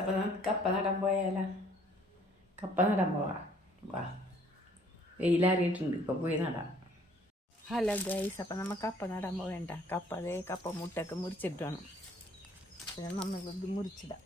അപ്പോൾ നമുക്ക് കപ്പ നടാൻ പോയാലോ? കപ്പ നടാൻ പോവാം. വാ, വെയിലാറിയിട്ടുണ്ട്, ഇപ്പോൾ പോയി നടാം. ഹലോ ഗൈസ്, അപ്പം നമ്മൾ കപ്പ നടാൻ പോവേണ്ട. കപ്പ മുട്ടൊക്കെ മുറിച്ചിട്ട് വേണം. പിന്നെ നമ്മളിത് മുറിച്ചിടാം.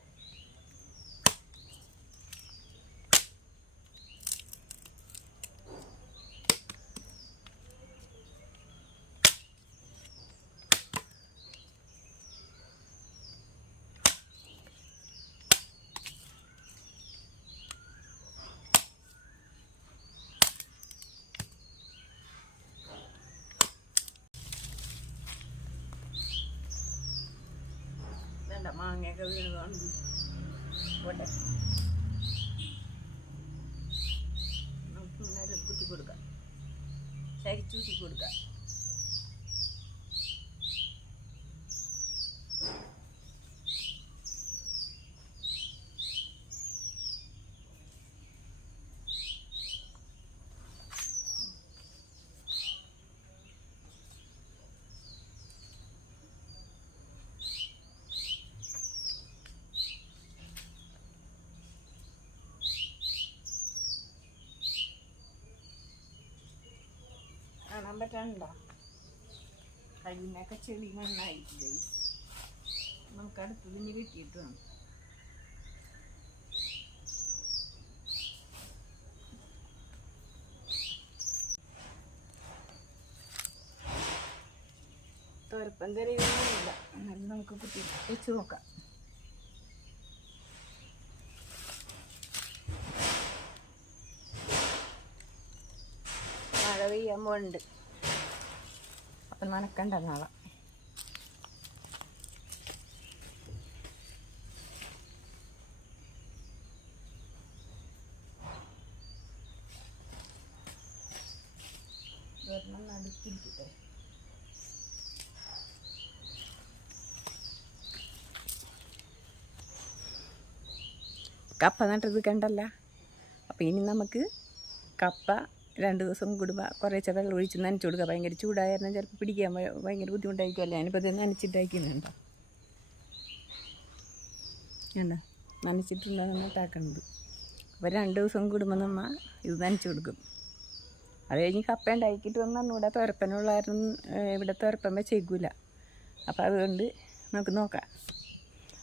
മാങ്ങയൊക്കെ വീണതാണ്. പോട്ടെ, നമുക്ക് ഇങ്ങനെ കുത്തി കൊടുക്കാം, ചരിച്ചൂത്തി കൊടുക്കാം. കാണാൻ പറ്റാനുണ്ടോ? കയ്യുമൊക്കെ ചെളി മണ്ണായിട്ട്. നമുക്ക് അടുത്തത് ഇനി വെട്ടിയിട്ട് വേണം. തുരപ്പം തെറിയൊന്നുമില്ല, എന്നാലും നമുക്ക് കുത്തി വെച്ച് നോക്കാം. മഴ പെയ്യുമ്പോൾ ഉണ്ട്, അപ്പം നനക്കണ്ട നാളെ. നടുക്കിരിക്കട്ടെ. കപ്പ നട്ടത് കണ്ടല്ല. അപ്പം ഇനി നമുക്ക് കപ്പ 2 ദിവസം കൂടുമ്പോൾ കുറേശ്ശെ വെള്ളം ഒഴിച്ച് നനച്ച് കൊടുക്കുക. ഭയങ്കര ചൂടായിരുന്നു, ചിലപ്പോൾ പിടിക്കാൻ ഭയങ്കര ബുദ്ധിമുട്ടായിരിക്കുമല്ലോ. ഞാനിപ്പോൾ ഇത് നനച്ചിട്ടാക്കുന്നുണ്ടോ, വേണ്ട നനച്ചിട്ടുണ്ടാകുന്ന നട്ടാക്കുന്നത്. അപ്പോൾ 2 ദിവസം കൂടുമ്പോൾ നമ്മൾ ഇത് നനച്ച് കൊടുക്കും. അത് കഴിഞ്ഞ് കപ്പ ഉണ്ടാക്കിയിട്ട് വന്നാൽ ഇവിടെ തുരപ്പനുള്ളായിരുന്നു. ഇവിടെ തുരപ്പൻ വെച്ചേക്കില്ല. അപ്പോൾ അതുകൊണ്ട് നമുക്ക് നോക്കാം.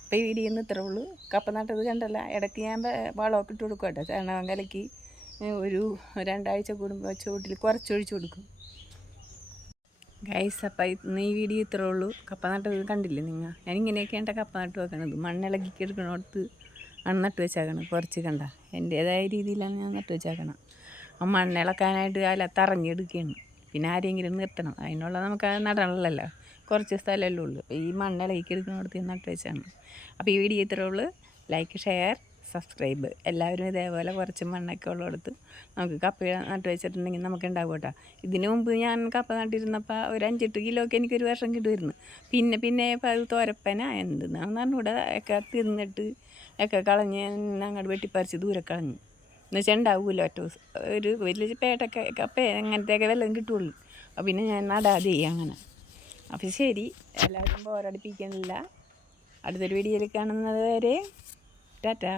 അപ്പോൾ ഈ വീഡിയോ ഇത്രേ ഉള്ളൂ. കപ്പ നട്ടത് കണ്ടല്ല. ഇടയ്ക്ക് ഞാൻ വളമൊക്കെ ഇട്ട് കൊടുക്കും കേട്ടോ. ചാണകം കലക്കി ഒരു 2 ആഴ്ച കൂടുമ്പോൾ ചുവട്ടിൽ കുറച്ചൊഴിച്ച് കൊടുക്കും. ഗൈസ്, അപ്പം ഇന്ന് ഈ വീഡിയോ ഇത്രേ ഉള്ളൂ. കപ്പ നട്ടത് കണ്ടില്ലേ നിങ്ങൾ? ഞാനിങ്ങനെയൊക്കെയാണ് കപ്പ നട്ട് വെക്കണത്. മണ്ണിളക്കി എടുക്കണോടത്ത് ആണ് നട്ട് വെച്ചേക്കണം. കുറച്ച് കണ്ട എൻ്റേതായ രീതിയിലാണ് ഞാൻ നട്ട് വെച്ചേക്കണം. ആ മണ്ണിളക്കാനായിട്ട് അല്ല തറഞ്ഞെടുക്കുകയാണ്. പിന്നെ ആരെങ്കിലും നിർത്തണം. അതിനുള്ള നമുക്ക് നടണമല്ലോ, കുറച്ച് സ്ഥലമല്ലേ ഉള്ളൂ. അപ്പോൾ ഈ മണ്ണിളക്കി എടുക്കണോടത്ത് നട്ട് വെച്ചാണ്. അപ്പോൾ ഈ വീഡിയോ ഇത്രേ ഉള്ളൂ. Like, share, subscribe. എല്ലാവരും ഇതേപോലെ കുറച്ച് മണ്ണൊക്കെ ഉള്ളിടത്ത് നമുക്ക് കപ്പ നട്ട് വെച്ചിട്ടുണ്ടെങ്കിൽ നമുക്ക് ഉണ്ടാവും കേട്ടോ. ഇതിനു മുമ്പ് ഞാൻ കപ്പ നട്ടിരുന്നപ്പോൾ ഒരു 5-8 കിലോയൊക്കെ എനിക്കൊരു വർഷം കിട്ടുമായിരുന്നു. പിന്നെ ഇപ്പോൾ അത് തുരപ്പന എന്തെന്നാണെന്ന് ഇവിടെ ഒക്കെ തിന്നിട്ട് ഒക്കെ കളഞ്ഞ് അങ്ങോട്ട് വെട്ടിപ്പറിച്ച് ദൂരെ കളഞ്ഞ്. എന്നുവെച്ചാൽ ഉണ്ടാവില്ല ഒറ്റ ദിവസം ഒരു വലിയ പേട്ടൊക്കെ കപ്പ അങ്ങനത്തെയൊക്കെ വല്ലതും കിട്ടുള്ളൂ. അപ്പോൾ പിന്നെ ഞാൻ നടാതെ അങ്ങനെ. അപ്പോൾ ശരി, എല്ലാവരും ബോറടിപ്പിക്കുന്നില്ല. അടുത്തൊരു വീഡിയോയിൽ കാണുന്നത് വരെ ടാറ്റാ.